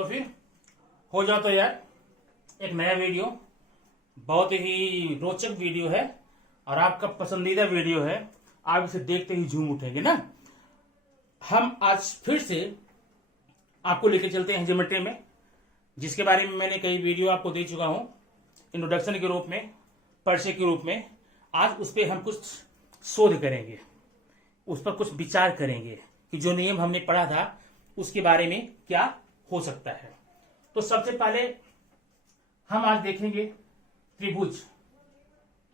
तो फिर हो जाओ तो यार, एक नया वीडियो, बहुत ही रोचक वीडियो है और आपका पसंदीदा वीडियो है। आप इसे देखते ही झूम उठेंगे ना। हम आज फिर से आपको लेके चलते हैं ज्योमेट्री में, जिसके बारे में मैंने कई वीडियो आपको दे चुका हूं इंट्रोडक्शन के रूप में, परिचय के रूप में। आज उस पर हम कुछ शोध करेंगे, उस पर कुछ विचार करेंगे कि जो नियम हमने पढ़ा था उसके बारे में क्या हो सकता है। तो सबसे पहले हम आज देखेंगे त्रिभुज।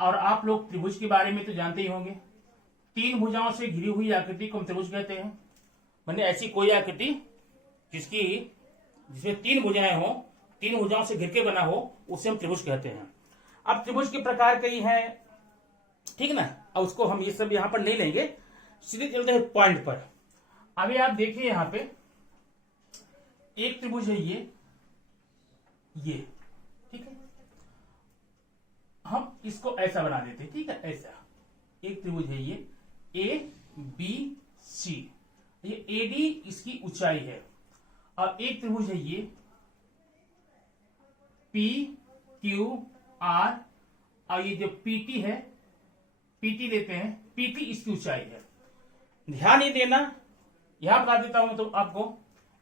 और आप लोग त्रिभुज के बारे में तो जानते ही होंगे। तीन भुजाओं से घिरी हुई आकृति को हम त्रिभुज कहते हैं। मैंने ऐसी कोई आकृति जिसमें तीन भुजाएं हो, तीन भुजाओं से घिर के बना हो, उसे हम त्रिभुज कहते हैं। अब त्रिभुज के प्रकार कई हैं, ठीक ना। अब उसको हम ये सब यहां पर नहीं लेंगे, सीधे चलते हैं पॉइंट पर। अभी आप देखिए यहां पे एक त्रिभुज है, ये ठीक है। हम इसको ऐसा बना देते हैं, ठीक है। ऐसा एक त्रिभुज है, ये ए बी सी, ये एडी इसकी ऊंचाई है। और एक त्रिभुज है ये पी क्यू आर, और ये जो पीटी है, पीटी देते हैं, पीटी इसकी ऊंचाई है। ध्यान ये देना, यहां बता देता हूं तो आपको,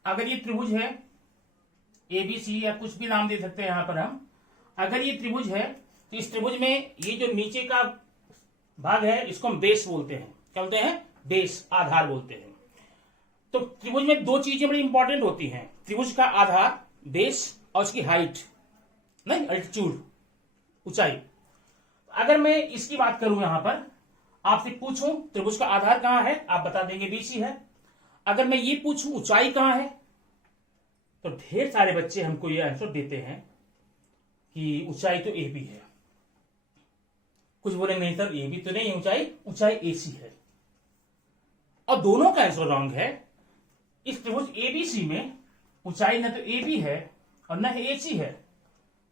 अगर ये त्रिभुज है एबीसी या कुछ भी नाम दे सकते हैं यहां पर हम, अगर ये त्रिभुज है तो इस त्रिभुज में ये जो नीचे का भाग है इसको हम बेस बोलते हैं। क्या बोलते हैं? बेस, आधार बोलते हैं। तो त्रिभुज में दो चीजें बड़ी इंपॉर्टेंट होती हैं, त्रिभुज का आधार बेस और उसकी हाइट, नहीं अल्टीट्यूड, ऊंचाई। अगर मैं इसकी बात करूं यहां पर, आपसे पूछूं त्रिभुज का आधार कहां है, आप बता देंगे बीसी है। अगर मैं ये पूछूं ऊंचाई कहां है, तो ढेर सारे बच्चे हमको ये आंसर देते हैं कि ऊंचाई तो ए बी है। कुछ बोलेंगे नहीं सर ए बी तो नहीं, ऊंचाई ए सी है। और दोनों का आंसर रॉन्ग है। इस त्रिभुज एबीसी में ऊंचाई न तो ए बी है और न ए सी है,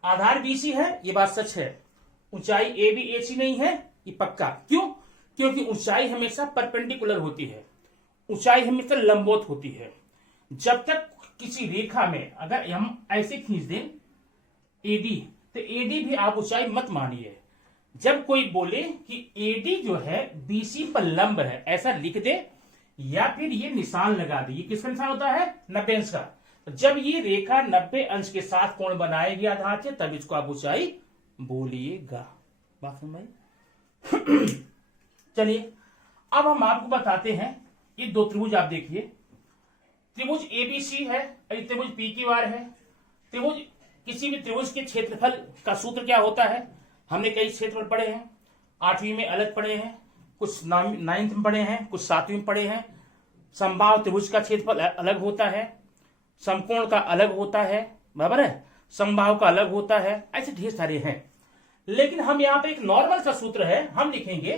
आधार बीसी है, ये बात सच है। ऊंचाई ए बी ए सी नहीं है, ये पक्का। क्यों? क्योंकि ऊंचाई हमेशा परपेंडिकुलर होती है, ऊंचाई हमेशा लंबवत होती है। जब तक किसी रेखा में अगर हम ऐसे खींच दें एडी, तो एडी भी आप ऊंचाई मत मानिए। जब कोई बोले कि एडी जो है बीसी पर लंब है, ऐसा लिख दे या फिर ये निशान लगा दे, ये किसका निशान होता है? 90 अंश का। तो जब ये रेखा 90 अंश के साथ कोण बनाएगी आधार से, तब इसको आप ऊंचाई बोलिएगा। बात समझ में? चलिए अब हम आपको बताते हैं, ये दो त्रिभुज आप देखिए, त्रिभुज एबीसी है, त्रिभुज पी क्यू आर है। त्रिभुज, किसी भी त्रिभुज के क्षेत्रफल का सूत्र क्या होता है? हमने कई क्षेत्रफल पढ़े हैं, 8वीं में अलग पढ़े हैं, कुछ 9th में पढ़े हैं, कुछ 7वीं में पढ़े हैं। समबाहु त्रिभुज का क्षेत्रफल अलग होता है, समकोण का अलग होता है, बराबर है, समबाहु का अलग होता है, ऐसे ढेर सारे हैं। लेकिन हम यहाँ पे एक नॉर्मल सा सूत्र है, हम लिखेंगे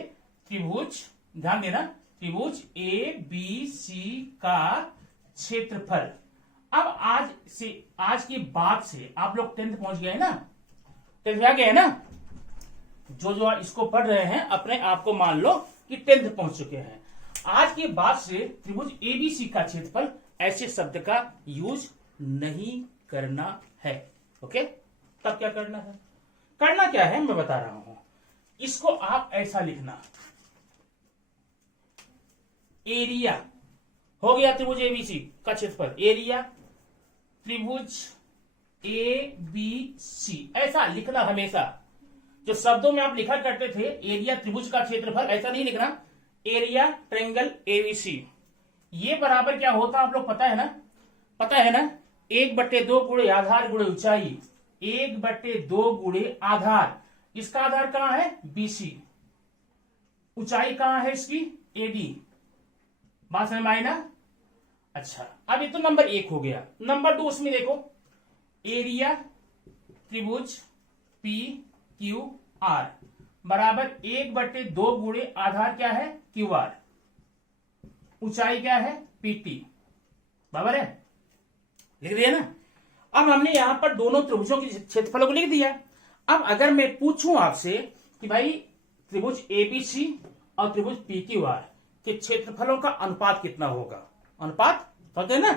त्रिभुज, ध्यान देना, त्रिभुज ए बी सी का क्षेत्रफल। अब आज की बात से आप लोग 10th पहुंच गए ना, 10th आ गए ना। जो इसको पढ़ रहे हैं अपने आप को मान लो कि 10th पहुंच चुके हैं। आज के बाद से त्रिभुज एबीसी का क्षेत्रफल ऐसे शब्द का यूज नहीं करना है। ओके, तब क्या करना है? करना क्या है मैं बता रहा हूं। इसको आप ऐसा लिखना, एरिया हो गया त्रिभुज एबीसी का क्षेत्रफल, एरिया त्रिभुज ए बी सी, ऐसा लिखना हमेशा। जो शब्दों में आप लिखा करते थे एरिया त्रिभुज का क्षेत्रफल, ऐसा नहीं लिखना, एरिया ट्रायंगल एबीसी। ये बराबर क्या होता आप लोग पता है ना? पता है ना, 1/2 गुणे आधार गुणे ऊंचाई, 1/2 गुणे आधार। इसका आधार कहां है? बीसी। ऊंचाई कहां है इसकी? एडी। बात समझ में आई ना? अच्छा, अब ये तो नंबर 1 हो गया। नंबर 2 उसमें देखो, एरिया त्रिभुज पी क्यू आर बराबर 1/2 गुणे आधार क्या है? Q R. ऊंचाई क्या है? पीटी। बराबर है, लिख दिया ना। अब हमने यहां पर दोनों त्रिभुजों के क्षेत्रफलों को लिख दिया। अब अगर मैं पूछूं आपसे कि भाई त्रिभुज एबीसी और त्रिभुज पी क्यू आर के क्षेत्रफलों का अनुपात कितना होगा? अनुपात पता है ना?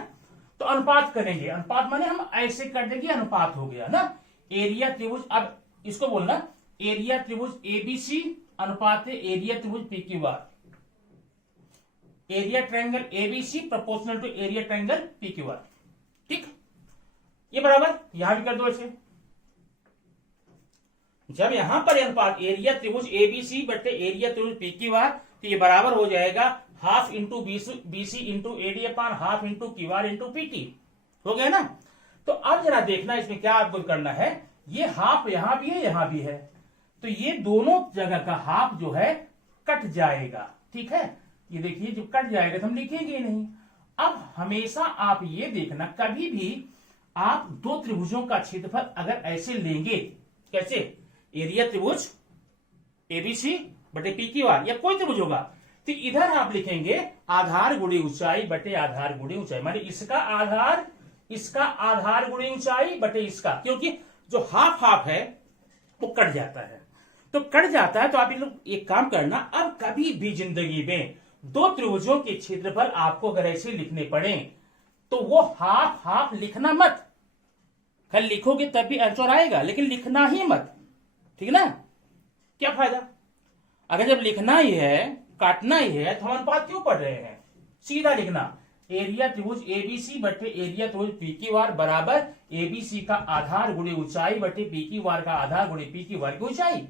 तो अनुपात करेंगे, अनुपात माने हम ऐसे कर देंगे, अनुपात हो गया ना। एरिया त्रिभुज, अब इसको बोलना एरिया त्रिभुज एबीसी अनुपात है एरिया त्रिभुज PQR. Area triangle ABC proportional to area triangle PQR. ठीक, ये बराबर यहां भी कर दो ऐसे। जब यहां पर अनुपात एरिया त्रिभुज एबीसी बटे एरिया त्रिभुज पीक्यूआर, तो ये बराबर हो जाएगा half into BC into AD अपान half into QR into PT. हो गया ना। तो अब जरा देखना इसमें क्या आपको करना है, ये हाफ यहां भी है यहां भी है, तो ये दोनों जगह का हाफ जो है कट जाएगा। ठीक है, ये देखिए जब कट जाएगा तो हम लिखेंगे नहीं। अब हमेशा आप ये देखना, कभी भी आप दो त्रिभुजों का क्षेत्रफल अगर ऐसे लेंगे, कैसे, एरिया त्रिभुज एबीसी बटे पीक्यूआर या कोई त्रिभुज होगा, तो इधर आप लिखेंगे आधार गुणे ऊंचाई बटे आधार गुणे ऊंचाई, माने इसका आधार गुणे ऊंचाई बटे इसका, क्योंकि जो हाफ हाफ है वो कट जाता है। तो कट जाता है तो आप लोग एक काम करना, अब कभी भी जिंदगी में दो त्रिभुजों के क्षेत्रफल आपको अगर ऐसे लिखने पड़े तो वो हाफ हाफ लिखना मत। कल लिखोगे तब भी आंसर आएगा, लेकिन लिखना ही मत। ठीक ना, क्या फायदा, अगर जब लिखना ही है काटना ही है तो हम अनुपात क्यों पढ़ रहे हैं। सीधा लिखना एरिया त्रिभुज एबीसी बटे एरिया त्रिभुज पीक्यूआर बराबर एबीसी का आधार गुणे ऊंचाई बटे पीक्यूआर का आधार गुणे पीक्यूआर की ऊंचाई,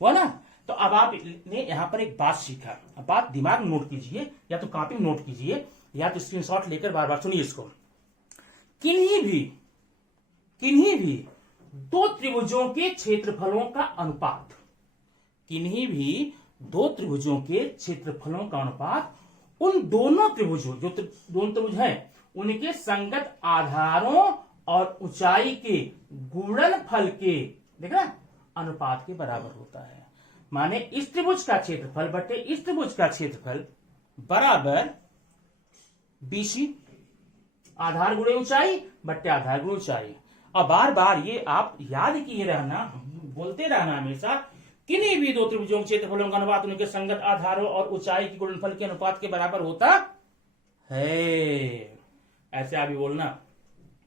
हुआ ना। तो अब आपने यहां पर एक बात सीखा, अब बात दिमाग में नोट कीजिए, या तो कॉपी में नोट कीजिए या तो स्क्रीनशॉट लेकर बार बार सुनिए इसको। किन्हीं भी दो त्रिभुजों के क्षेत्रफलों का अनुपात, किन्हीं भी दो त्रिभुजों के क्षेत्रफलों का अनुपात उन दोनों त्रिभुजों, जो दोनों त्रिभुज हैं, उनके संगत आधारों और ऊंचाई के गुणनफल के, देखा, अनुपात के बराबर होता है। माने इस त्रिभुज का क्षेत्रफल बटे इस त्रिभुज का क्षेत्रफल बराबर बीसी आधार गुणे ऊंचाई बटे आधार गुणे ऊंचाई। अब बार बार ये आप याद किए रहना, बोलते रहना हमेशा, किन्हीं भी दो त्रिभुजों के क्षेत्रफलों का अनुपात उनके संगत आधारों और ऊंचाई के गुणनफल के अनुपात के बराबर होता है। ऐसे आप भी बोलना,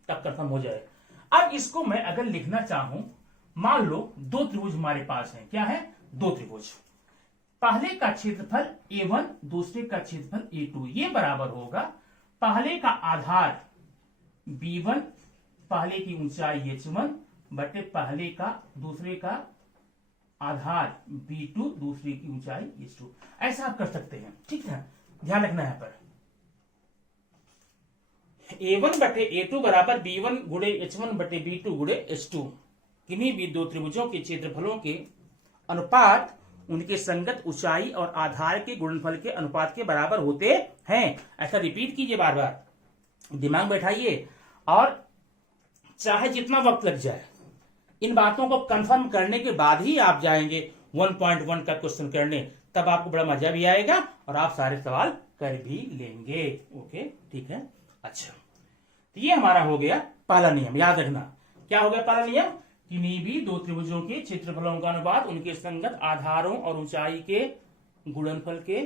तब कंफर्म हो जाए। अब इसको मैं अगर लिखना चाहूं, मान लो दो त्रिभुज हमारे पास हैं, क्या है, दो त्रिभुज, पहले का क्षेत्रफल A1 दूसरे का क्षेत्रफल A2, ये बराबर होगा पहले का आधार B1 पहले की ऊंचाई H1 बटे पहले का दूसरे का आधार B2 दूसरे की ऊंचाई H2। ऐसा आप कर सकते हैं। ठीक है, ध्यान रखना यहां पर A1 बटे A2 बराबर B1 गुणे H1 बटे B2 गुणे H2। किन्हीं भी दो त्रिभुजों के क्षेत्रफलों के अनुपात उनके संगत ऊंचाई और आधार के गुणनफल के अनुपात के बराबर होते हैं। ऐसा रिपीट कीजिए, बार बार दिमाग बैठाइए, और चाहे जितना वक्त लग जाए, इन बातों को कंफर्म करने के बाद ही आप जाएंगे 1.1 का क्वेश्चन करने, तब आपको बड़ा मजा भी आएगा और आप सारे सवाल कर भी लेंगे। ओके, ठीक है। अच्छा, तो ये हमारा हो गया पहला नियम। याद रखना, क्या हो गया पहला नियम, किन्हीं भी दो त्रिभुजों के क्षेत्रफलों का अनुपात उनके संगत आधारों और ऊंचाई के गुणनफल के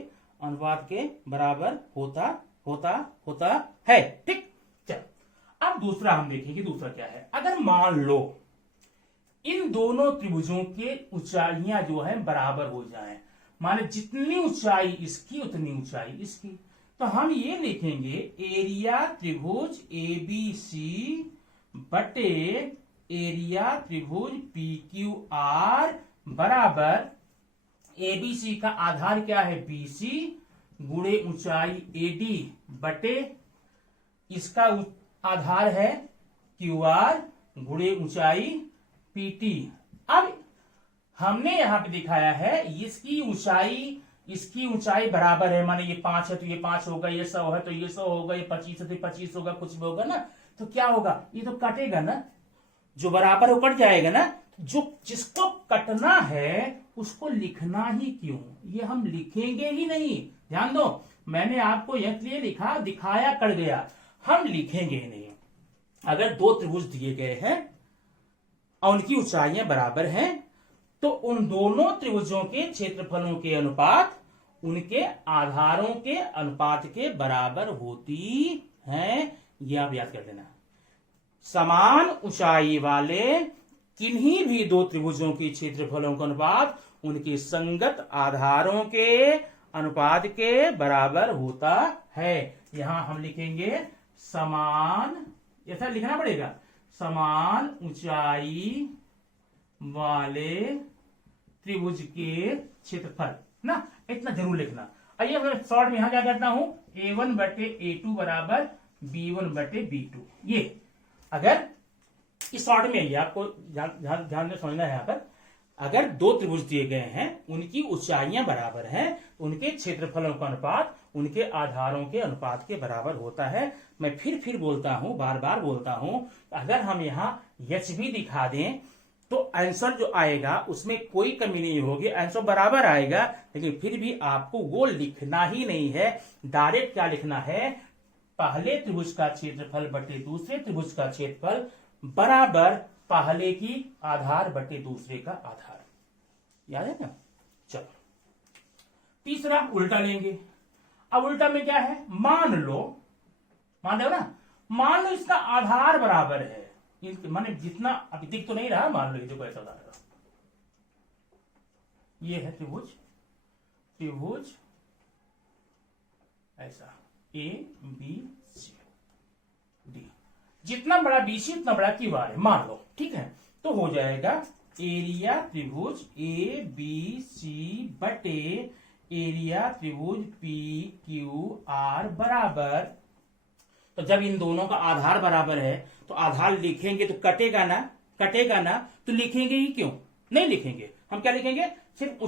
अनुपात के बराबर होता है। ठीक, चल अब दूसरा हम देखेंगे, दूसरा क्या है। अगर मान लो इन दोनों त्रिभुजों के ऊंचाइयां जो है बराबर हो जाएं, माने जितनी ऊंचाई इसकी उतनी ऊंचाई इसकी, तो हम ये लिखेंगे एरिया त्रिभुज एबीसी बटे एरिया त्रिभुज पीक्यूआर बराबर एबीसी का आधार क्या है बीसी गुणे ऊंचाई एडी बटे इसका आधार है क्यूआर गुणे ऊंचाई पीटी। अब हमने यहां पे दिखाया है इसकी ऊंचाई बराबर है, माने ये 5 है तो ये 5 होगा, ये 100 है तो ये 100 होगा, ये 25 है तो 25 होगा, कुछ भी होगा ना। तो क्या होगा, ये तो कटेगा ना, जो बराबर हो कट जाएगा ना। जो जिसको कटना है उसको लिखना ही क्यों, ये हम लिखेंगे ही नहीं। ध्यान दो, मैंने आपको इसलिए लिखा, दिखाया, कट गया, हम लिखेंगे ही नहीं। अगर दो त्रिभुज दिए गए हैं और उनकी ऊंचाइयां बराबर हैं, तो उन दोनों त्रिभुजों के क्षेत्रफलों के अनुपात उनके आधारों के अनुपात के बराबर होती हैं। ये आप याद कर लेना। समान ऊंचाई वाले किन्हीं भी दो त्रिभुजों के क्षेत्रफलों का अनुपात उनके संगत आधारों के अनुपात के बराबर होता है। यहां हम लिखेंगे समान, ऐसा लिखना पड़ेगा, समान ऊंचाई वाले त्रिभुज के क्षेत्रफल ना, इतना जरूर लिखना। आइए मैं शॉर्ट में यहां क्या करता हूं, A1/A2 बराबर B1/B2। ये अगर इस शॉर्ट में आइए, आपको ध्यान से समझना है। यहां पर अगर दो त्रिभुज दिए गए हैं, उनकी ऊंचाइयां बराबर हैं, उनके क्षेत्रफलों का अनुपात उनके आधारों के अनुपात के बराबर होता है। मैं फिर बोलता हूं, बार बार बोलता हूं, अगर हम यहां एच भी दिखा दें तो आंसर जो आएगा उसमें कोई कमी नहीं होगी, आंसर बराबर आएगा। लेकिन फिर भी आपको वो लिखना ही नहीं है, डायरेक्ट क्या लिखना है, पहले त्रिभुज का क्षेत्रफल बटे दूसरे त्रिभुज का क्षेत्रफल बराबर पहले की आधार बटे दूसरे का आधार। याद है ना? चलो तीसरा उल्टा लेंगे। अब उल्टा में क्या है, मान दो ना, मान लो इसका आधार बराबर है, माने जितना अभी दिख तो नहीं रहा, मान लो ये देखो ऐसा उदाहरण, ये है त्रिभुज ऐसा ABCD, जितना बड़ा BC उतना बड़ा QR है, मान लो, ठीक है। तो हो जाएगा एरिया त्रिभुज ABC बटे एरिया त्रिभुज PQR बराबर, तो जब इन दोनों का आधार बराबर है तो आधार लिखेंगे तो कटेगा ना, तो लिखेंगे ही क्यों, नहीं लिखेंगे, हम क्या लिखेंगे, सिर्फ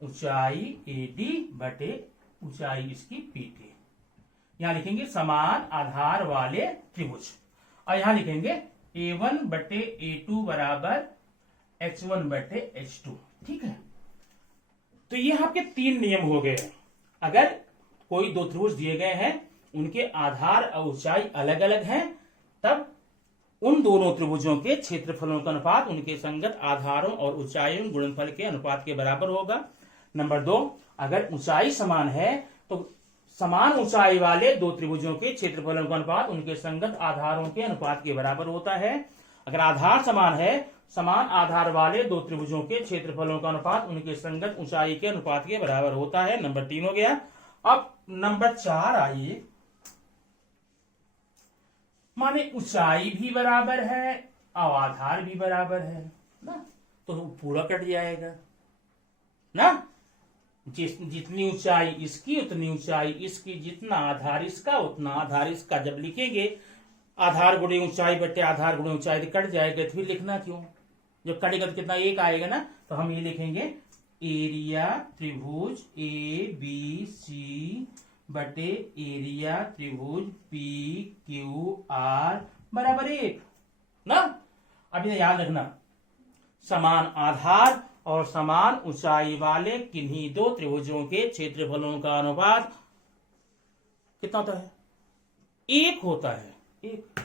ऊंचाई AD बटे ऊंचाई इसकी PT। यहां लिखेंगे समान आधार वाले त्रिभुज, और यहां लिखेंगे A1/A2 बराबर H1/H2, ठीक है। तो ये आपके तीन नियम हो गए। अगर कोई दो त्रिभुज दिए गए हैं, उनके आधार और ऊंचाई अलग अलग हैं, तब उन दोनों त्रिभुजों के क्षेत्रफलों का अनुपात उनके संगत आधारों और ऊंचाइयों गुणनफल के अनुपात के बराबर होगा। नंबर 2, अगर ऊंचाई समान है तो समान ऊंचाई वाले दो त्रिभुजों के क्षेत्रफलों का अनुपात उनके संगत आधारों के अनुपात के बराबर होता है। अगर आधार समान है, समान आधार वाले दो त्रिभुजों के क्षेत्रफलों का अनुपात उनके संगत ऊंचाई के अनुपात के बराबर होता है। नंबर 3 हो गया। अब नंबर 4 आइए, माने ऊंचाई भी बराबर है और आधार भी बराबर है ना, तो पूरा कट जाएगा ना, जितनी ऊंचाई इसकी उतनी ऊंचाई इसकी, जितना आधार इसका उतना आधार इसका। जब लिखेंगे आधार गुणे ऊंचाई बटे आधार गुणे ऊंचाई, तो कट जाएगा, तो फिर लिखना क्यों, जब कटेगा तो कितना, एक आएगा ना। तो हम ये लिखेंगे एरिया त्रिभुज ABC बटे एरिया त्रिभुज PQR बराबर 1 ना। अब ये याद रखना, समान आधार और समान ऊंचाई वाले किन्हीं दो त्रिभुजों के क्षेत्रफलों का अनुपात कितना होता है, 1 होता है, 1।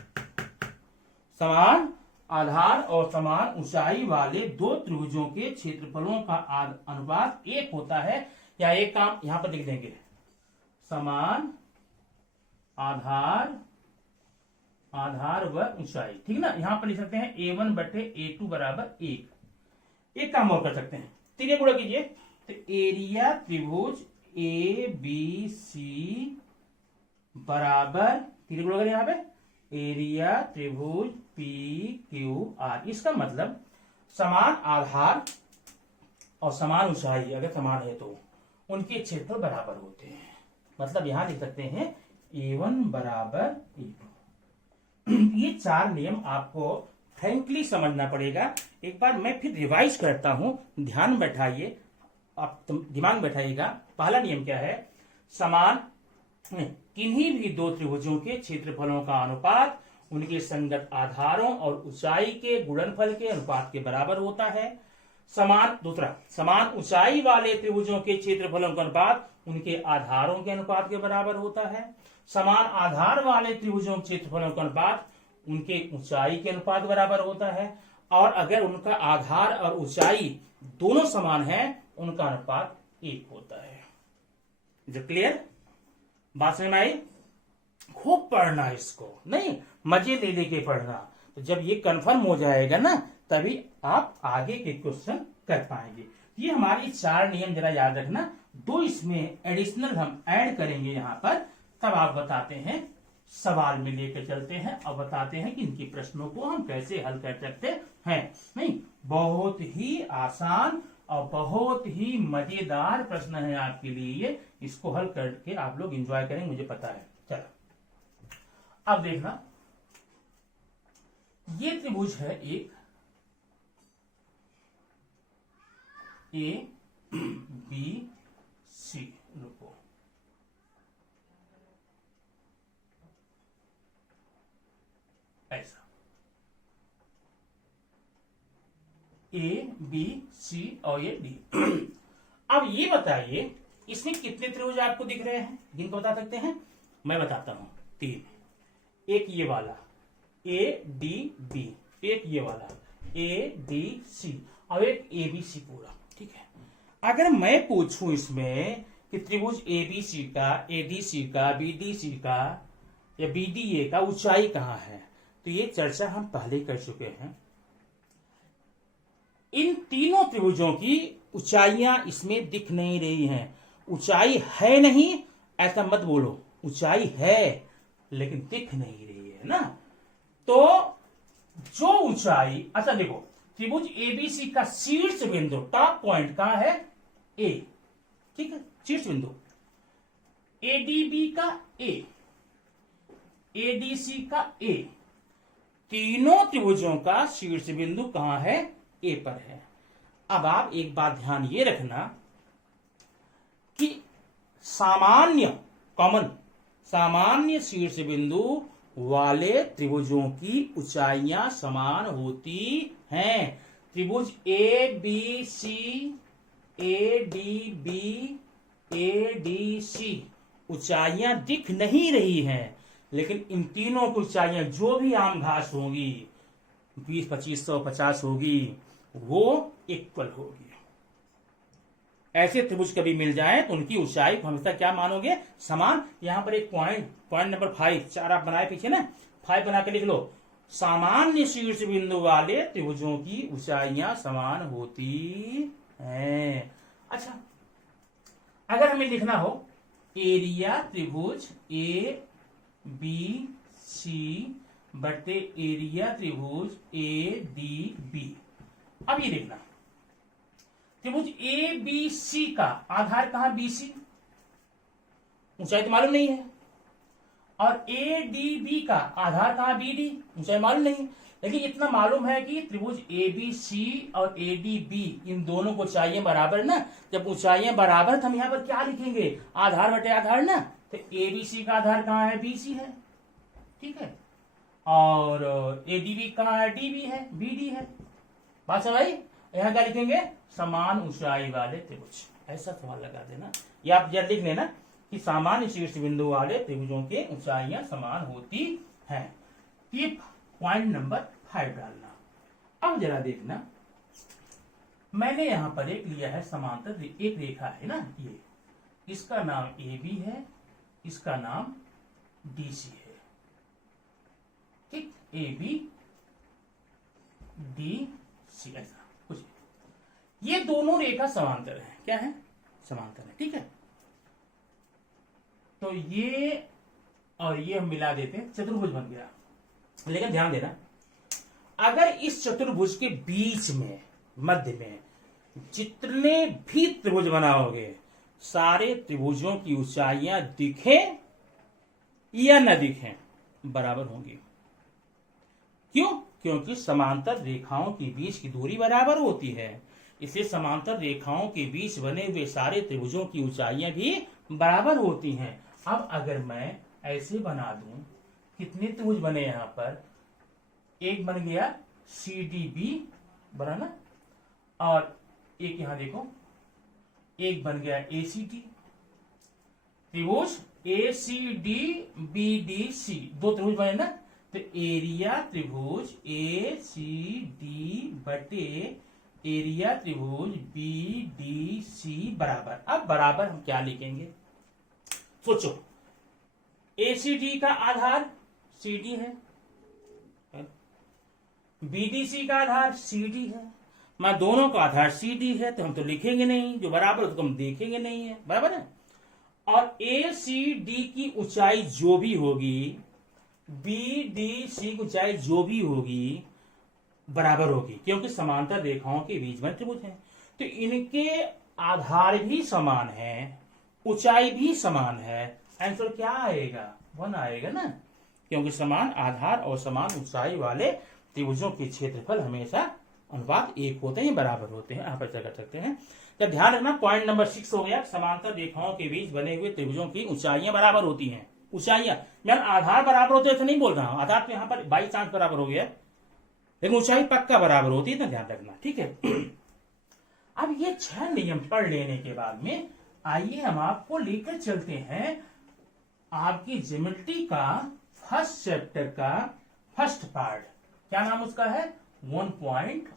समान आधार और समान ऊंचाई वाले दो त्रिभुजों के क्षेत्रफलों का अनुपात 1 होता है। या एक काम यहां पर लिख देंगे, समान आधार व ऊंचाई, ठीक ना। यहां पर लिख सकते हैं A1/A2 बराबर 1। एक काम और कर सकते हैं, तीन गुणा कीजिए, तो एरिया त्रिभुज ABC बराबर, तीन गुणा करें यहां पे, एरिया त्रिभुज PQR। इसका मतलब समान आधार और समान ऊंचाई अगर समान है तो उनके क्षेत्रफल बराबर होते हैं। मतलब यहां लिख सकते हैं A1 बराबर A2। ये 4 नियम आपको फ्रेंकली समझना पड़ेगा। एक बार मैं फिर रिवाइज करता हूं, ध्यान बैठाइए, आप दिमाग बैठाइएगा। पहला नियम क्या है, समान किन्हीं भी दो त्रिभुजों के क्षेत्रफलों का अनुपात उनके संगत आधारों और ऊंचाई के गुणनफल के अनुपात के बराबर होता है। दूसरा, समान ऊंचाई वाले त्रिभुजों के क्षेत्रफलों का अनुपात उनके आधारों के अनुपात के बराबर होता है। समान आधार वाले त्रिभुजों के क्षेत्रफलों का अनुपात उनके ऊंचाई के अनुपात बराबर होता है। और अगर उनका आधार और ऊंचाई दोनों समान है, उनका अनुपात 1 होता है। जो क्लियर, बात समझ में आई? खूब पढ़ना इसको, नहीं मजे ले लेके पढ़ना। तो जब ये कंफर्म हो जाएगा ना तभी आप आगे के क्वेश्चन कर पाएंगे। ये हमारे 4 नियम जरा याद रखना। 2 इसमें एडिशनल हम ऐड करेंगे यहाँ पर, तब आप बताते हैं, सवाल में लेकर चलते हैं और बताते हैं कि इनके प्रश्नों को हम कैसे हल कर सकते हैं। नहीं, बहुत ही आसान और बहुत ही मजेदार प्रश्न है आपके लिए, इसको हल करके आप लोग एंजॉय करेंगे, मुझे पता है। चलो अब देखना, ये त्रिभुज है एक ए बी सी, रुको, ऐसा ए बी सी और ये डी। अब ये बताइए इसमें कितने त्रिभुज आपको दिख रहे हैं, जिनको बता सकते हैं? मैं बताता हूं, 3। एक ये वाला ए डी बी, एक ये वाला ए डी सी और एक ए बी सी पूरा, ठीक है। अगर मैं पूछूं इसमें कि त्रिभुज ए बी सी का, ए डी सी का, बी डी सी का या बी डी ए का ऊंचाई कहां है, तो ये चर्चा हम पहले कर चुके हैं। इन तीनों त्रिभुजों की ऊंचाइयां इसमें दिख नहीं रही हैं। ऊंचाई है नहीं ऐसा मत बोलो, ऊंचाई है लेकिन दिख नहीं रही है ना। तो जो ऊंचाई, अच्छा देखो, त्रिभुज एबीसी का शीर्ष बिंदु, टॉप पॉइंट कहां है? ए, ठीक है, शीर्ष बिंदु। एडीबी का ए, एडीसी का ए, तीनों त्रिभुजों का शीर्ष बिंदु कहां है? ए पर है। अब आप एक बात ध्यान ये रखना कि सामान्य, कॉमन, सामान्य शीर्ष बिंदु वाले त्रिभुजों की ऊंचाइयां समान होती हैं। त्रिभुज A B C, A D B, A D C ऊंचाइयां दिख नहीं रही हैं, लेकिन इन तीनों की ऊंचाइयां जो भी आम घास होंगी, 20, 25, 100, 50 होगी, वो इक्वल होगी। ऐसे त्रिभुज कभी मिल जाए तो उनकी ऊंचाई को हमेशा क्या मानोगे? समान। यहां पर एक पॉइंट नंबर 5, 4 आप बनाए पीछे ना, 5 बना के लिख लो, सामान्य शीर्ष बिंदु वाले त्रिभुजों की ऊंचाइयां समान होती हैं। अच्छा, अगर हमें लिखना हो एरिया त्रिभुज ए बी सी बटे एरिया त्रिभुज ए डी बी, अब ये देखना, त्रिभुज ए बी सी का आधार कहां? बी सी, ऊंचाई तो मालूम नहीं है, और ए डी बी का आधार कहां? बी डी, ऊंचाई मालूम नहीं। लेकिन इतना मालूम है कि त्रिभुज ए बी सी और ए डी बी, इन दोनों को ऊंचाइयां बराबर ना। जब ऊंचाइयां बराबर तो हम यहां पर क्या लिखेंगे? आधार बटे आधार ना। तो ए बी सी का आधार कहां है? बी सी है, ठीक है, और ए डी बी कहां है? डी बी है, बी डी है। बात समझ आई? यहां क्या लिखेंगे? समान ऊंचाई वाले त्रिभुज, ऐसा सवाल लगा देना। या आप जल्द लिख लेना कि सामान्य शीर्ष बिंदु वाले त्रिभुजों के ऊंचाइयां समान होती हैं। ये पॉइंट नंबर 5 डालना। अब जरा देखना, मैंने यहां पर एक लिया है समांतर, एक रेखा है ना, ये, इसका नाम ए बी है, इसका नाम डी सी है, ठीक, ए बी डी सी, ऐसा कुछ। ये दोनों रेखा समांतर है, क्या है? समांतर है, ठीक है। तो ये और ये हम मिला देते हैं, चतुर्भुज बन गया। लेकिन ध्यान देना, अगर इस चतुर्भुज के बीच में, मध्य में जितने भी त्रिभुज बनाओगे, सारे त्रिभुजों की ऊंचाइयां दिखें या न दिखें, बराबर होंगी। क्यों? क्योंकि समांतर रेखाओं के बीच की दूरी बराबर होती है, इसलिए समांतर रेखाओं के बीच बने हुए सारे त्रिभुजों की ऊंचाइयां भी बराबर होती हैं। अब अगर मैं ऐसे बना दूं, कितने त्रिभुज बने यहां पर? एक बन गया सी डी बी, बना ना, और एक यहां देखो, एक बन गया ए सी डी। त्रिभुज A C D B D C, 2 त्रिभुज बने ना। तो एरिया त्रिभुज ए सी डी बटे एरिया त्रिभुज बी डी सी बराबर। अब बराबर हम क्या लिखेंगे? सोचो, ACD का आधार CD है, BDC का आधार CD है। मैं दोनों का आधार CD है तो हम तो लिखेंगे नहीं, जो बराबर उसको हम देखेंगे नहीं है, बराबर है। और ACD की ऊंचाई जो भी होगी, BDC की ऊंचाई जो भी होगी बराबर होगी, क्योंकि समांतर रेखाओं के बीच में त्रिभुज है। तो इनके आधार भी समान है, ऊंचाई भी समान है। आंसर क्या आएगा? 1 आएगा ना, क्योंकि समान आधार और समान ऊंचाई वाले त्रिभुजों के क्षेत्रफल हमेशा अनुपात 1 होते हैं, बराबर होते हैं। आप ऐसा कर सकते हैं। तो ध्यान रखना, पॉइंट नंबर 6 हो गया, समांतर रेखाओं के बीच बने हुए त्रिभुजों की ऊंचाइयां बराबर होती हैं। ऊंचाइयां, मैं आधार बराबर होते ऐसा नहीं बोल रहा हूं, आधार तो यहाँ पर बाई चांस बराबर हो गया, लेकिन ऊंचाई पक्का बराबर होती है, तो ध्यान रखना, ठीक है। अब ये 6 नियम पढ़ लेने के बाद में आइए हम आपको लेकर चलते हैं आपकी ज्योमेट्री का फर्स्ट चैप्टर का फर्स्ट पार्ट। क्या नाम उसका है? 1.1।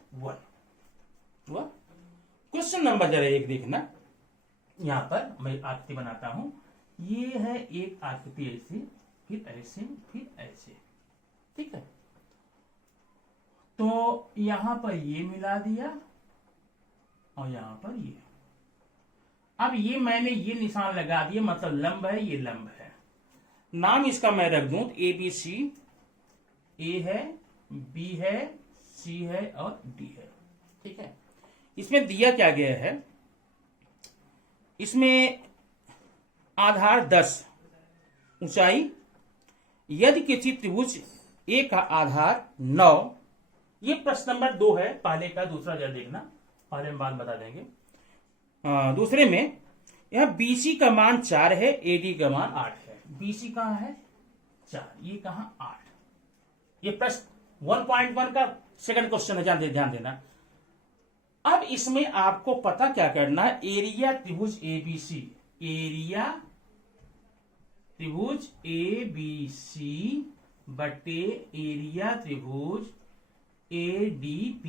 क्वेश्चन नंबर जरा 1 देखना। यहां पर मैं आकृति बनाता हूं। ये है एक आकृति, ऐसे फिर ऐसे फिर ऐसे, ठीक है। तो यहां पर ये मिला दिया और यहां पर ये। अब ये मैंने ये निशान लगा दिया, मतलब लंब है, ये लंब है। नाम इसका मैं रख दूं ABC। A है, B है, C है और D है, ठीक है। इसमें दिया क्या गया है? इसमें आधार 10, ऊंचाई, यदि किसी त्रिभुज A का आधार 9। ये प्रश्न नंबर 2 है, पहले का। दूसरा जरा देखना, पहले हम बात बता देंगे। दूसरे में यह BC का मान 4 है, AD का मान 8 है। BC कहां है? 4, ये कहां? 8। ये प्रश्न 1.1 का सेकंड क्वेश्चन है, ध्यान देना। अब इसमें आपको पता क्या करना है? एरिया त्रिभुज ABC, एरिया त्रिभुज ABC बटे एरिया त्रिभुज ADP।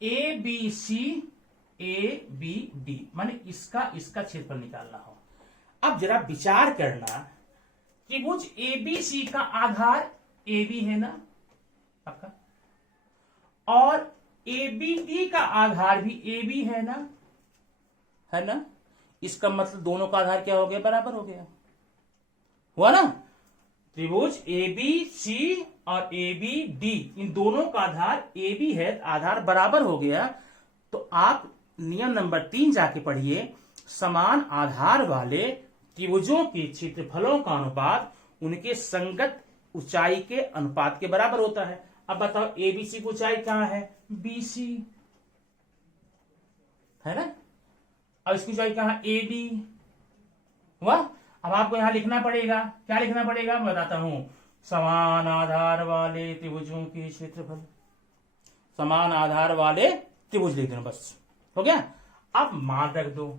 ABC ABD माने इसका क्षेत्रफल निकालना हो। अब जरा विचार करना, त्रिभुज ABC का आधार AB है ना, आपका, और ABD का आधार भी AB है ना। इसका मतलब दोनों का आधार क्या हो गया? बराबर हो गया, हुआ ना। त्रिभुज ABC और ABD, इन दोनों का आधार AB है, आधार बराबर हो गया। तो आप नियम नंबर 3 जाके पढ़िए, समान आधार वाले त्रिभुजों के क्षेत्रफलों का अनुपात उनके संगत ऊंचाई के अनुपात के बराबर होता है। अब बताओ ABC की ऊंचाई कहां है? BC है ना, और इसकी ऊंचाई कहां? AD हुआ। अब आपको यहां लिखना पड़ेगा, क्या लिखना पड़ेगा मैं बताता हूं। समान आधार वाले त्रिभुजों के क्षेत्रफल, समान आधार वाले त्रिभुज लिख देना, बस हो गया। अब मान रख दो,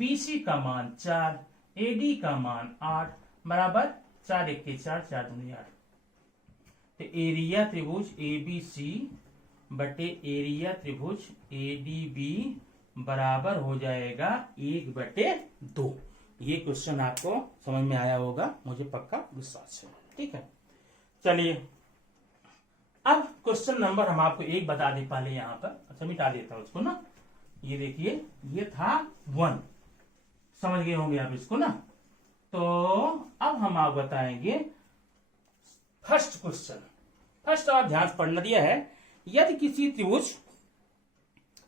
BC का मान 4, AD का मान 8, बराबर 4 1 के 4, 4 दूनी 8। तो एरिया त्रिभुज ABC बटे एरिया त्रिभुज ADB बराबर हो जाएगा 1/2। ये क्वेश्चन आपको समझ में आया होगा, मुझे पक्का विश्वास है, ठीक है। चलिए अब क्वेश्चन नंबर हम आपको 1 बता दे पहले यहां पर। अच्छा मिटा देता हूं उसको ना। ये देखिए, ये था 1, समझ गए होंगे आप इसको ना। तो अब हम आपको बताएंगे फर्स्ट क्वेश्चन। फर्स्ट और ध्यान से पढ़ना दिया है, यदि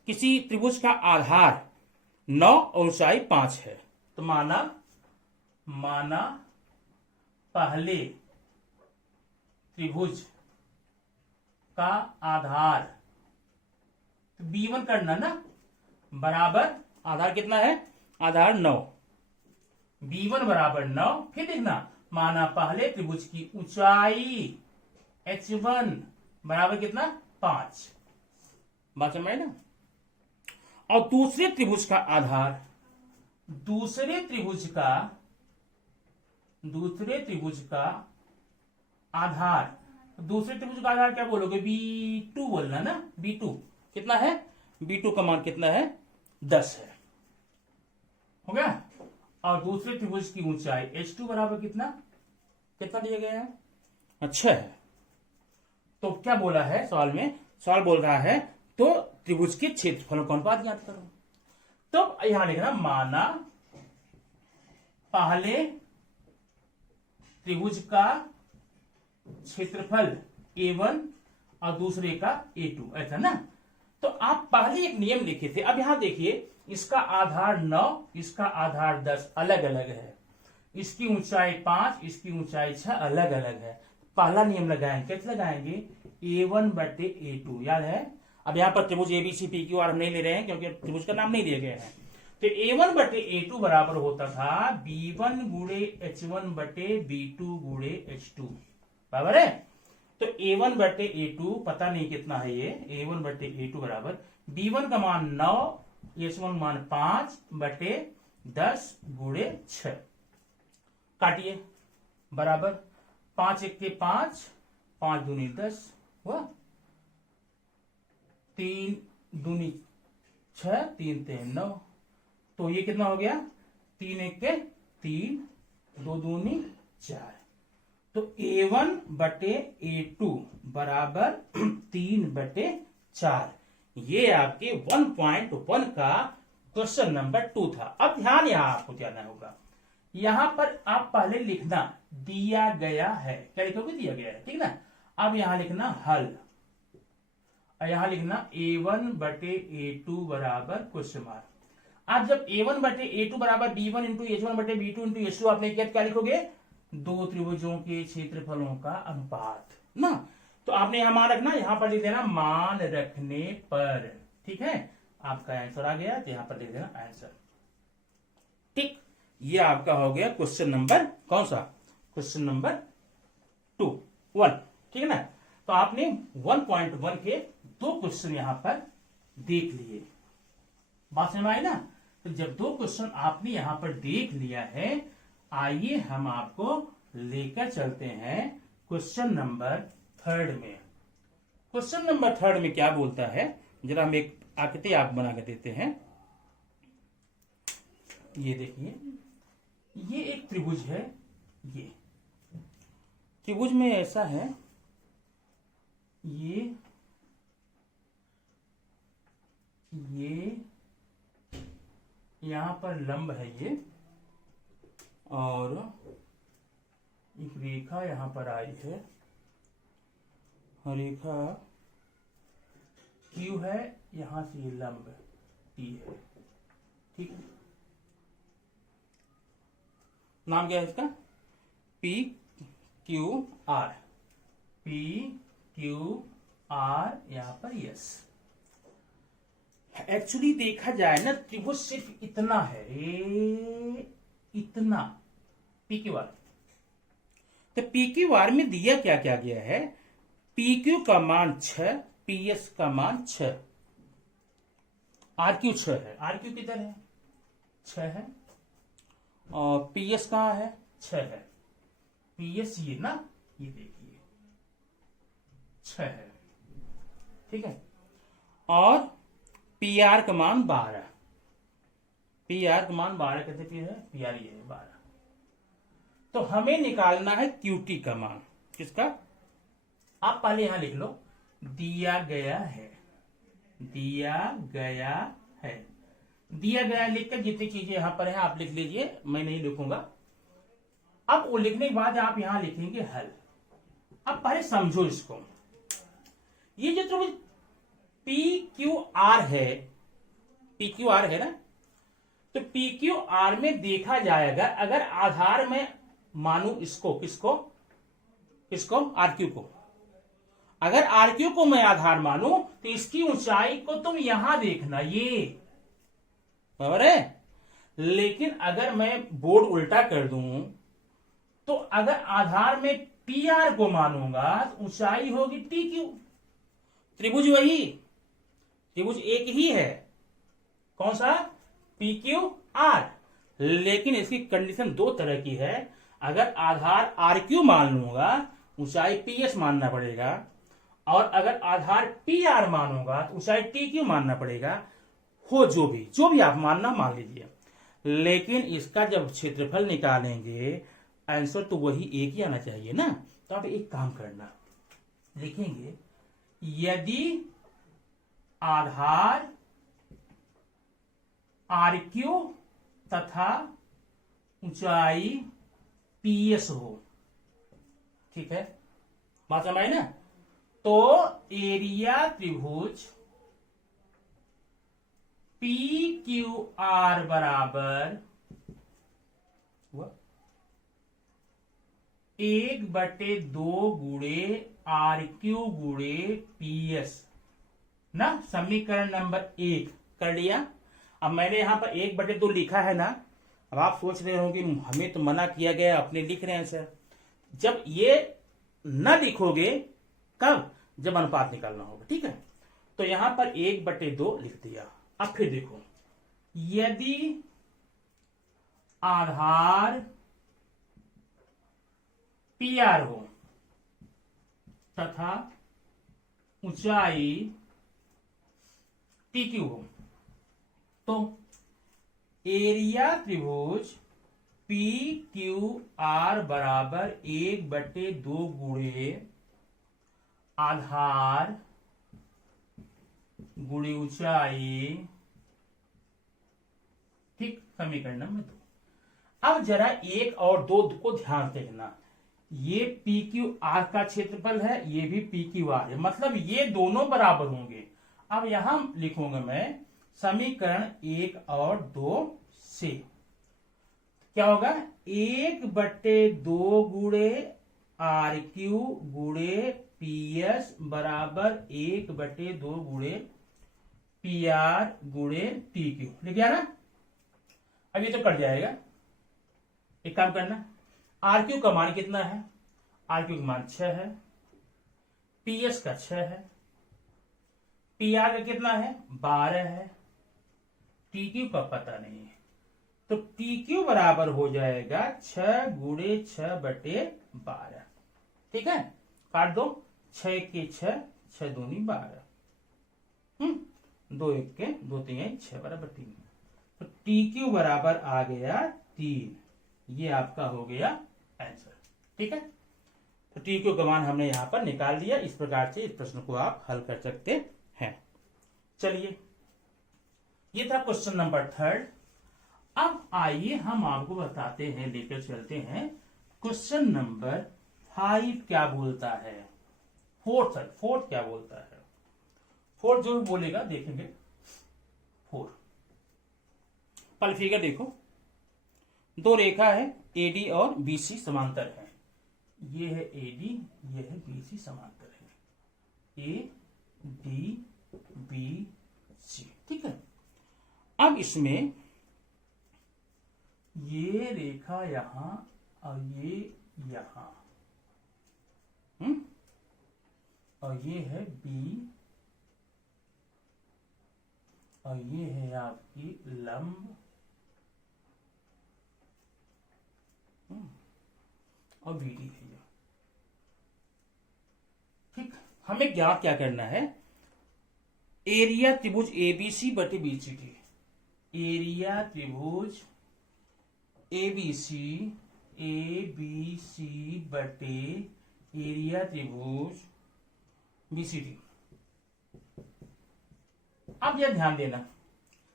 किसी त्रिभुज का आधार 9 और ऊंचाई 5 है, तो माना पहले त्रिभुज का आधार B1 करना ना, बराबर बराबर कितना है? आधार 9, B1 बराबर 9। फिर देखना, माना पहले त्रिभुज की ऊंचाई H1 बराबर कितना? 5। बात समझ ना। और दूसरे त्रिभुज का आधार, दूसरे त्रिभुज का आधार क्या बोलोगे? B2 बोलना ना। B2 कितना है? B2 का मान कितना है? 10 है, हो गया। और दूसरे त्रिभुज की ऊंचाई H2 बराबर कितना कितना दिया गया है? अच्छा है। तो क्या बोला है सवाल में? सवाल बोल रहा है तो त्रिभुज के क्षेत्रफलों का अनुपात ज्ञात करो। तो यहां लिखना, माना पहले त्रिभुज का क्षेत्रफल A1 और दूसरे का A2, ऐसा ना। तो आप पहले एक नियम लिखे थे। अब यहां देखिए, इसका आधार 9, इसका आधार 10 अलग अलग है, इसकी ऊंचाई 5, इसकी ऊंचाई 6 अलग अलग है। पहला नियम लगाएंगे, कैसे लगाएंगे? A1 बटे A2, याद है? अब यहां पर त्रिभुज ABCPQR हम नहीं ले रहे हैं क्योंकि त्रिभुज का नाम नहीं दिया गया है। तो A1 बटे A2 बराबर होता था B1 गुणे H1 बटे B2 गुणे H2, बराबर है। तो A1 बटे A2 पता नहीं कितना है ये, A1 बटे A2 बराबर B1 का मान 9, H1 मान 5 बटे 10 गुणे 6, काटिए, बराबर 5 1 के 5, 5 दूनी 10 हुआ, 3 दूनी 6, 3 3 9। तो ये कितना हो गया? 3 1 के 3, 2 दूनी 4। तो A1 बटे A2 बराबर 3 बटे 4। ये आपके 1.1 का क्वेश्चन नंबर 2 था। अब ध्यान यहां आपको देना होगा, यहां पर आप पहले लिखना दिया गया है, क्या लिखोगे? दिया गया है, ठीक ना। अब यहां लिखना हल, और यहां लिखना A1 बटे A2 बराबर क्वेश्चन मार्क। अब जब A1 बटे A2 बराबर B1 इंटू H1 बटे B2 इंटू H2 आपने किया, क्या लिखोगे? दो त्रिभुजों के क्षेत्रफलों का अनुपात ना। तो आपने यहां मान रखना, यहां पर लिख देना मान रखने पर, ठीक है। आपका आंसर आ गया, तो यहां पर लिख देना आंसर, ठीक। ये आपका हो गया क्वेश्चन नंबर कौन सा? क्वेश्चन नंबर 1, ठीक है ना। तो आपने 1.1 के 2 क्वेश्चन यहां पर देख लिए, बात समझ में आई ना। तो जब 2 क्वेश्चन आपने यहां पर देख लिया है, आइए हम आपको लेकर चलते हैं क्वेश्चन नंबर 3 में। क्वेश्चन नंबर 3 में क्या बोलता है, जरा हम एक आकृति आप बना के देते हैं। ये देखिए, ये एक त्रिभुज है, ये त्रिभुज में ऐसा है, ये यहां पर लंब है ये, और एक रेखा यहां पर आई है, रेखा Q है, यहां से ये लंब T है, ठीक। नाम क्या है इसका? PQR, PQR, यहां पर यस। एक्चुअली देखा जाए ना, त्रिभुज सिर्फ इतना है, इतना PQR। तो PQR में दिया क्या क्या गया है? PQ का मान 6, PS का मान 6, RQ 6 है। RQ किधर है? 6 है। और PS कहां है? 6 है। PS ये ना, ये देखिए 6 है, ठीक है। और PR का मान 12, PR का मान 12 कैसे है? PR ये है 12। तो हमें निकालना है QT का मान, किसका? आप पहले यहां लिख लो, दिया गया है, दिया गया है, दिया गया लिखकर जितनी चीजें यहां पर हैं आप लिख लीजिए, मैं नहीं लिखूंगा। अब वो लिखने के बाद आप यहां लिखेंगे हल। अब पहले समझो इसको, ये जो त्रिभुज PQR है, PQR है ना, तो PQR में देखा जाएगा, अगर आधार में मानू इसको, किसको? किसको? RQ को। अगर RQ को मैं आधार मानू तो इसकी ऊंचाई को तुम यहां देखना, ये बराबर है। लेकिन अगर मैं बोर्ड उल्टा कर दूं, तो अगर आधार में PR को मानूंगा तो ऊंचाई होगी TQ। त्रिभुज वही, त्रिभुज एक ही है, कौन सा? PQR। लेकिन इसकी कंडीशन 2 तरह की है। अगर आधार RQ मान लूंगा, ऊंचाई PS मानना पड़ेगा, और अगर आधार PR मानूंगा तो ऊंचाई TQ मानना पड़ेगा। हो जो भी आप मानना मान लीजिए। लेकिन इसका जब क्षेत्रफल निकालेंगे आंसर तो वही एक ही आना चाहिए ना। तो अब एक काम करना, लिखेंगे यदि आधार RQ तथा ऊंचाई PS हो, ठीक है, बात समझ आई ना। तो एरिया त्रिभुज PQR बराबर 1/2 गुणे RQ गुणे PS ना। समीकरण नंबर 1 कर लिया। अब मैंने यहां पर 1/2 लिखा है ना। अब आप सोच रहे हो कि हमें तो मना किया गया, अपने लिख रहे हैं सर। जब ये न लिखोगे कब, जब अनुपात निकालना होगा, ठीक है। तो यहां पर 1/2 लिख दिया। अब फिर देखो, यदि आधार PR हो तथा ऊंचाई TQ हो, तो एरिया त्रिभुज PQR बराबर 1/2 गुणे आधार गुणे ऊंचाई, ठीक, समीकरण नंबर 2। अब जरा 1 और 2 को ध्यान से देखना। ये PQR का क्षेत्रफल है, ये भी PQR है, मतलब ये दोनों बराबर होंगे। अब यहां लिखूंगा मैं समीकरण 1 और 2 से क्या होगा, 1/2 गुणे RQ गुणे PS बराबर 1/2 गुणे PR गुणे TQ। लिख गया ना। अब ये तो कट जाएगा। एक काम करना, RQ का मान कितना है, RQ का मान 6 है, PS का 6 है, PR का कितना है 12 है, TQ का पता नहीं है। तो TQ बराबर हो जाएगा 6 गुणे 6/12, ठीक है। काट दो, 6 के 6, 6 दूनी 12, 2 1 के 2 3 6 बराबर 3। तो TQ बराबर आ गया 3। ये आपका हो गया आंसर, ठीक है। तो TQ का मान हमने यहां पर निकाल दिया। इस प्रकार से इस प्रश्न को आप हल कर सकते हैं। चलिए, ये था क्वेश्चन नंबर 3। अब आइए हम आपको बताते हैं, लेकर चलते हैं क्वेश्चन नंबर 5 क्या बोलता है। फोर्थ क्या बोलता है। फोर्थ जो बोलेगा देखेंगे। 4 पल फिगर देखो, 2 रेखा है AD और BC समांतर है। ये है AD, ये है BC समांतर है, ADBC, ठीक है। अब इसमें ये रेखा यहां और ये यहां, और ये है B और ये है आपकी लंब और BD है ये, ठीक। हमें ज्ञात क्या करना है, एरिया त्रिभुज ABC बटे BCD। एरिया त्रिभुज ABC बटे एरिया त्रिभुज BCD। अब यह ध्यान देना,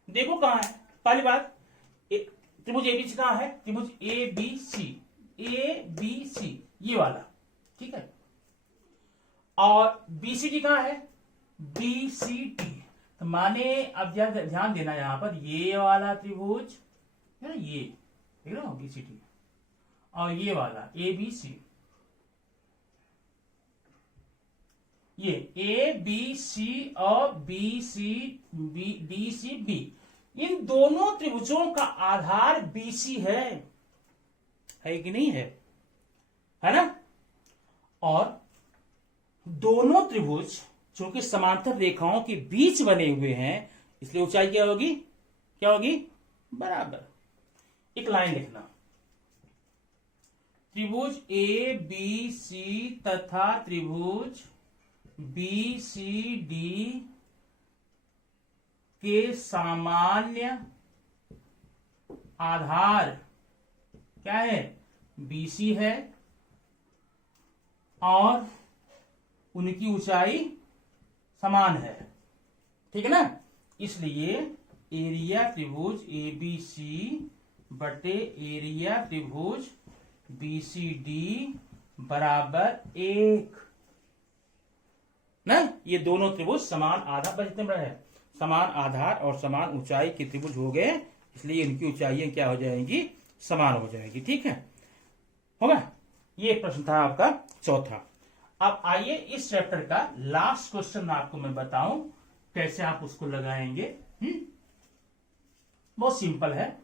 देखो कहां है। पहली बात, त्रिभुज ABC कहां है, त्रिभुज ABC ये वाला, ठीक है। और BCD कहां है, BCD। तो माने अब ध्यान देना, यहां पर ये वाला त्रिभुज है ना, ये देख रहे हो BCD, और ये वाला ABC, ये ABC और DCB, इन दोनों त्रिभुजों का आधार BC है कि नहीं है ना। और दोनों त्रिभुज जो कि समांतर रेखाओं के बीच बने हुए हैं, इसलिए ऊंचाई क्या होगी बराबर। एक लाइन लिखना, त्रिभुज ABC तथा त्रिभुज BCD के सामान्य आधार क्या है, BC है, और उनकी ऊंचाई समान है, ठीक है ना। इसलिए एरिया त्रिभुज ABC बटे एरिया त्रिभुज BCD बराबर 1 ना। ये दोनों त्रिभुज समान आधार पर जितने बड़ा है, समान आधार और समान ऊंचाई के त्रिभुज हो गए, इसलिए इनकी ऊंचाइयां क्या हो जाएंगी, समान हो जाएंगी, ठीक है, होगा। ये प्रश्न था आपका चौथा। अब आइए इस चैप्टर का लास्ट क्वेश्चन आपको मैं बताऊं कैसे आप उसको लगाएंगे। बहुत सिंपल है,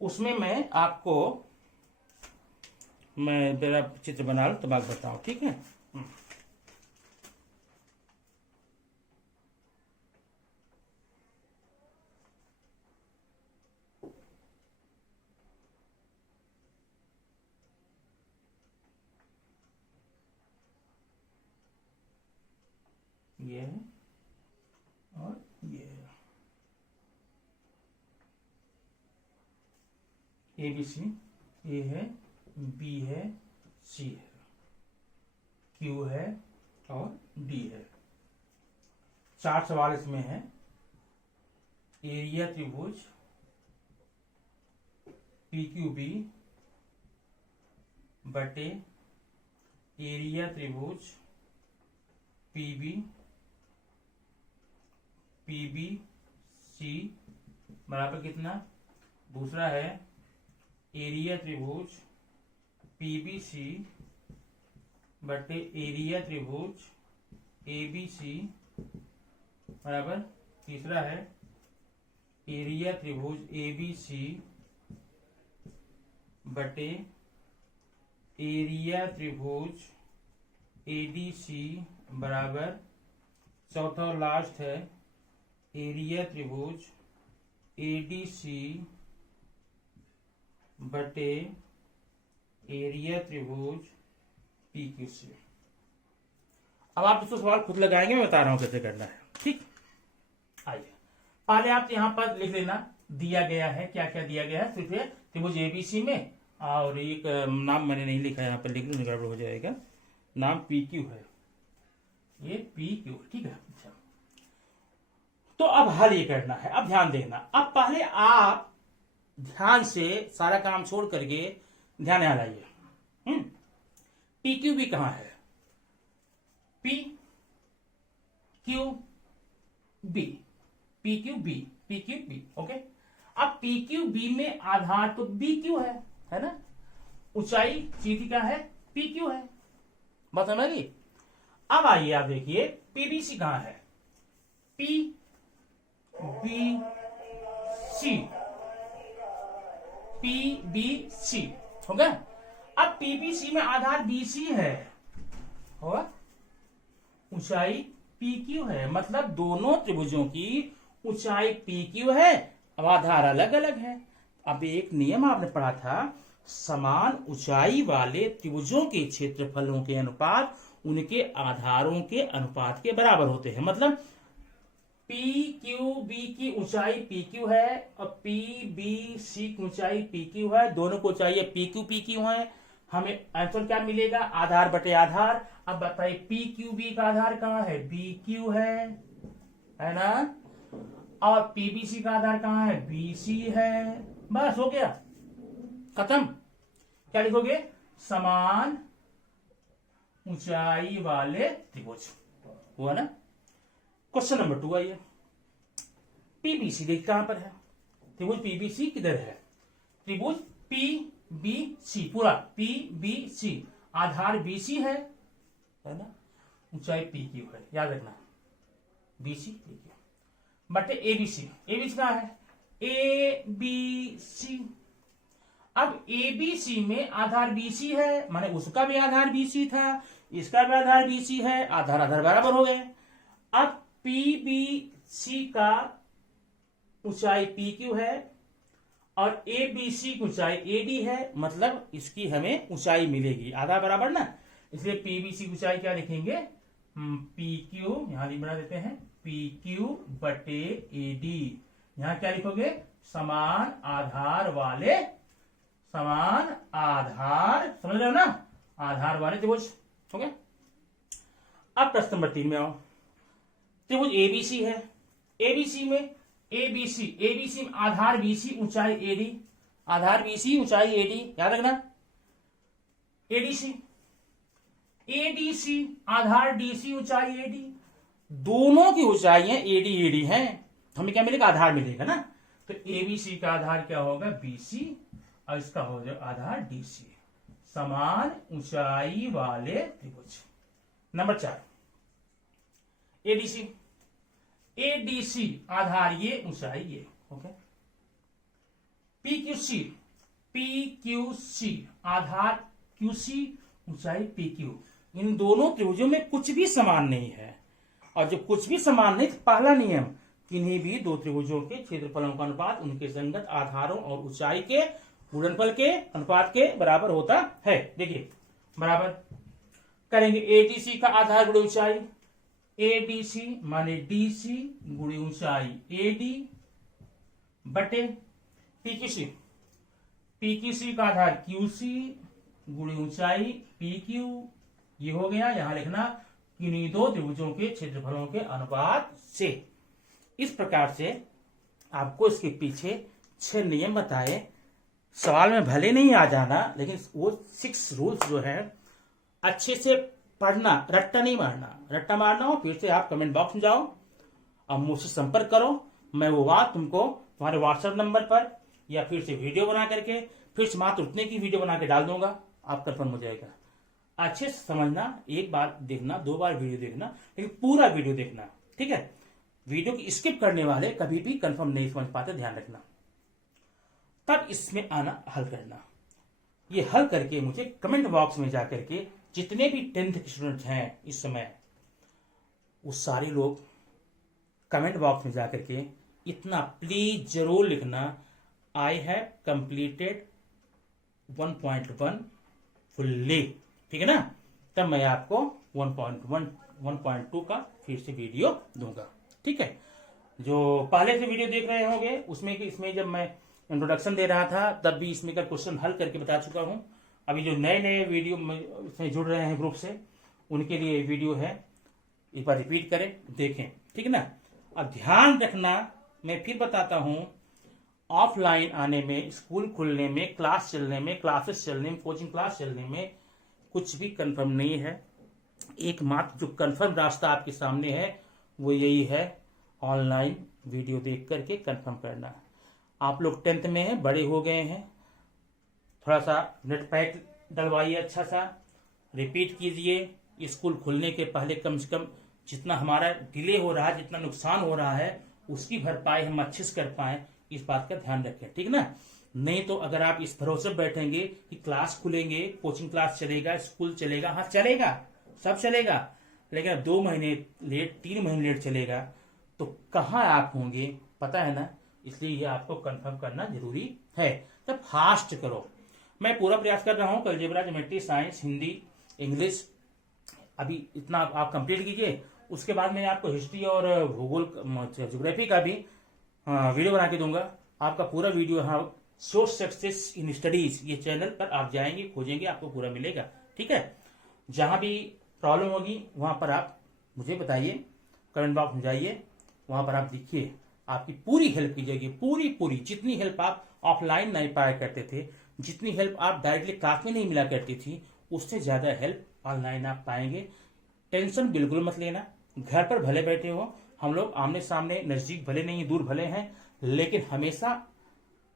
उसमें मैं आपको मेरा चित्र बना लूं तब आप बताओ, ठीक है। ये है और ये है, ABC, A है, B है, C है, Q है और D है। 4 सवाल इसमें है। एरिया त्रिभुज PQB बटे एरिया त्रिभुज PBC बराबर कितना। दूसरा है एरिया त्रिभुज PBC बटे एरिया त्रिभुज ABC बराबर। तीसरा है एरिया त्रिभुज ABC बटे एरिया त्रिभुज ADC बराबर। चौथा और लास्ट है एरिया त्रिभुज ADC बटे एरिया त्रिभुज PQC। अब आप इसको सवाल खुद लगाएंगे, मैं बता रहा हूं कैसे करना है, ठीक। आइए पहले आप यहां पर लिख लेना, दिया गया है क्या क्या दिया गया है। फिर त्रिभुज ABC में, और एक नाम मैंने नहीं लिखा, यहाँ पर लिख लो, गड़बड़ हो जाएगा। नाम PQ है, ये PQ, ठीक है। अच्छा, तो अब हल ये करना है। अब ध्यान देना, अब पहले आप ध्यान से सारा काम छोड़ करके ध्यान यहाँ लाइए। PQB कहां है, PQB, ओके। अब PQB में आधार तो BQ है ना, ऊंचाई सीधी का है PQ है, बात समझ गई। अब आइए आप देखिए PBC कहां है, PBC हो गया। अब PBC में आधार BC है और ऊंचाई PQ है, मतलब दोनों त्रिभुजों की ऊंचाई PQ है, अब आधार अलग अलग है। अब एक नियम आपने पढ़ा था, समान ऊंचाई वाले त्रिभुजों के क्षेत्रफलों के अनुपात उनके आधारों के अनुपात के बराबर होते हैं। मतलब PQB की ऊंचाई PQ है और PBC की ऊंचाई PQ है, दोनों को चाहिए PQ है। हमें आंसर क्या मिलेगा, आधार बटे आधार। अब बताइए PQB का आधार कहाँ है, BQ है ना, और PBC का आधार कहाँ है, BC है। बस हो गया, खत्म। क्या लिखोगे, समान ऊंचाई वाले त्रिभुज, हुआ ना। क्वेश्चन नंबर 2 आइए। PBC देख कहां पर है, त्रिभुज PBC किधर है, त्रिभुज PBC, पूरा PBC, आधार BC है ना, ऊंचाई PQ है, याद रखना, BC PQ बटे ABC कहां है, ABC। अब ABC में आधार BC है, माने उसका भी आधार BC था, इसका भी आधार BC है, आधार आधार बराबर हो गए। अब PBC का ऊंचाई PQ है और ABC की ऊंचाई AD है, मतलब इसकी हमें ऊंचाई मिलेगी आधा बराबर ना, इसलिए PBC की ऊंचाई क्या लिखेंगे, PQ, यहां बना देते हैं, PQ बटे AD। यहां क्या लिखोगे, समान आधार वाले, समान आधार, समझ रहे हो ना, आधार वाले त्रिभुज। हो गया। अब प्रश्न नंबर 3 में आओ। त्रिभुज एबीसी है, एबीसी में एबीसी में आधार बीसी ऊंचाई एडी, आधार बीसी ऊंचाई एडी, याद रखना। एडीसी, एडीसी आधार डीसी ऊंचाई एडी, दोनों की ऊंचाइयां एडी एडी हैं, हमें क्या मिलेगा, आधार मिलेगा ना। तो एबीसी का आधार क्या होगा, बीसी, और इसका हो जाएगा आधार डीसी, समान ऊंचाई वाले त्रिभुज। नंबर 4 एडीसी, एडीसी आधार ये ऊंचाई ये। ओके। पीक्यूसी, पीक्यूसी आधार क्यूसी ऊंचाई पीक्यू, इन दोनों त्रिभुजों में कुछ भी समान नहीं है। और जब कुछ भी समान नहीं तो पहला नियम, किन्हीं भी दो त्रिभुजों के क्षेत्रफलों का अनुपात उनके संगत आधारों और ऊंचाई के गुणनफल के अनुपात के बराबर होता है। देखिए बराबर करेंगे, एडीसी का आधार गुणे ऊंचाई, एडीसी माने डीसी गुणे ऊंचाई एडी बटे पीक्यूसी, पीक्यूसी का आधार क्यूसी गुणे ऊंचाई पीक्यू, ये हो गया। यहां लिखना किन्हीं दो त्रिभुजों के क्षेत्रफलों के अनुपात से। इस प्रकार से आपको इसके पीछे 6 नियम बताए, सवाल में भले नहीं आ जाना, लेकिन वो 6 रूल्स जो है अच्छे से पढ़ना, रट्टा नहीं मारना। रट्टा मारना हो फिर से आप कमेंट बॉक्स में जाओ और मुझसे संपर्क करो, मैं वो बात तुमको तुम्हारे व्हाट्सएप नंबर पर या फिर से वीडियो बना करके, फिर से मात्र उतने की वीडियो बना के डाल दूंगा, आप कंफर्म हो जाएगा। अच्छे से समझना, एक बार देखना, 2 बार वीडियो देखना, लेकिन पूरा वीडियो देखना, ठीक है। वीडियो की स्किप करने वाले कभी भी कंफर्म नहीं समझ पाते, ध्यान रखना। तब इसमें आना, हल करना। ये हल करके मुझे कमेंट बॉक्स में जाकर के जितने भी 10th के स्टूडेंट हैं इस समय, वो सारे लोग कमेंट बॉक्स में जाकर के इतना प्लीज जरूर लिखना, आई हैव कंप्लीटेड 1.1 फुल्ली, ठीक है ना। तब मैं आपको 1.1 1.2 का फिर से वीडियो दूंगा, ठीक है। जो पहले से वीडियो देख रहे होंगे उसमें कि इसमें जब मैं इंट्रोडक्शन दे रहा था तब भी इसमें का क्वेश्चन हल करके बता चुका हूं। अभी जो नए नए वीडियो में जुड़ रहे हैं ग्रुप से, उनके लिए वीडियो है, एक बार रिपीट करें, देखें, ठीक है ना। अब ध्यान रखना, मैं फिर बताता हूं, ऑफलाइन आने में, स्कूल खुलने में, क्लास चलने में, क्लासेस चलने में, कोचिंग क्लास चलने में कुछ भी कंफर्म नहीं है। एकमात्र जो कंफर्म रास्ता आपके सामने है वो यही है, ऑनलाइन वीडियो देख करके कंफर्म करना। आप लोग 10th में हैं, बड़े हो गए हैं, थोड़ा सा नेट पैक डलवाइए, अच्छा सा रिपीट कीजिए। स्कूल खुलने के पहले कम से कम जितना हमारा डिले हो रहा है, जितना नुकसान हो रहा है, उसकी भरपाई हम अच्छे से कर पाए, इस बात का ध्यान रखें, ठीक ना। नहीं तो अगर आप इस भरोसे बैठेंगे कि क्लास खुलेंगे, कोचिंग क्लास चलेगा, स्कूल चलेगा, हाँ चलेगा, सब चलेगा, लेकिन अब 2 महीने लेट, 3 महीने लेट चलेगा तो कहाँ आप होंगे, पता है ना। इसलिए ये आपको कंफर्म करना जरूरी है। तब फास्ट करो। मैं पूरा प्रयास कर रहा हूँ, algebra, geometry, science, Hindi, English, अभी इतना आप कंप्लीट कीजिए। उसके बाद मैं आपको हिस्ट्री और भूगोल, ज्योग्राफी का भी वीडियो बना के दूंगा। आपका पूरा वीडियो यहाँ सोर्स सक्सेस इन स्टडीज, ये चैनल पर आप जाएंगे, खोजेंगे, आपको पूरा मिलेगा, ठीक है। जहां भी प्रॉब्लम होगी वहां पर आप मुझे बताइए, कमेंट बॉक्स में जाइए, वहां पर आप लिखिए, आपकी पूरी हेल्प की जाएगी, पूरी जितनी हेल्प आप ऑफलाइन नहीं पाया करते थे, जितनी हेल्प आप डायरेक्टली क्लास में नहीं मिला करती थी, उससे ज्यादा हेल्प ऑनलाइन आप पाएंगे। टेंशन बिल्कुल मत लेना, घर पर भले बैठे हो, हम लोग आमने सामने, नजदीक भले नहीं, दूर भले हैं, लेकिन हमेशा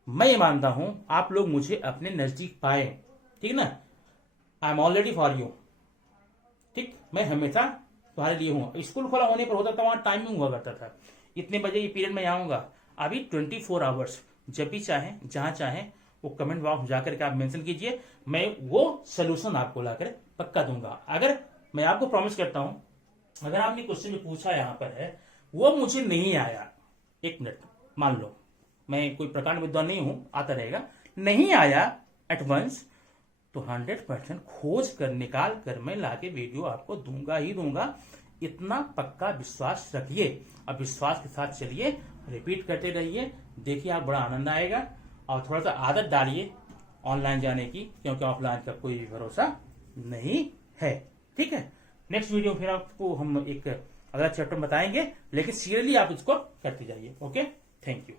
मैं ये मानता हूं आप लोग मुझे अपने नजदीक पाए, ठीक ना। I am already for you, ठीक। मैं हमेशा तुम्हारे लिए हूं। स्कूल खोला होने पर होता था, वहां टाइमिंग हुआ करता था, इतने बजे ये पीरियड में आऊंगा। अभी 24 आवर्स, जब भी चाहें, जहां चाहें, वो कमेंट बॉक्स में जाकर के आप मेंशन कीजिए, मैं वो सोल्यूशन आपको लाकर पक्का दूंगा। अगर मैं आपको प्रॉमिस करता हूं, अगर आपने क्वेश्चन में पूछा यहाँ पर है, वो मुझे नहीं आया, 1 मिनट, मान लो मैं कोई प्रकांड विद्वान नहीं हूं, आता रहेगा, नहीं आया एडवांस, तो 100% खोज कर निकाल कर मैं लाके वीडियो आपको दूंगा ही दूंगा। इतना पक्का विश्वास रखिए, अब विश्वास के साथ चलिए, रिपीट करते रहिए, देखिए आप बड़ा आनंद आएगा। और थोड़ा सा आदत डालिए ऑनलाइन जाने की, क्योंकि ऑफलाइन का कोई भी भरोसा नहीं है। ठीक है, नेक्स्ट वीडियो फिर आपको हम एक अगला चैप्टर बताएंगे, लेकिन सीरियसली आप इसको करते जाइए। Okay, thank you.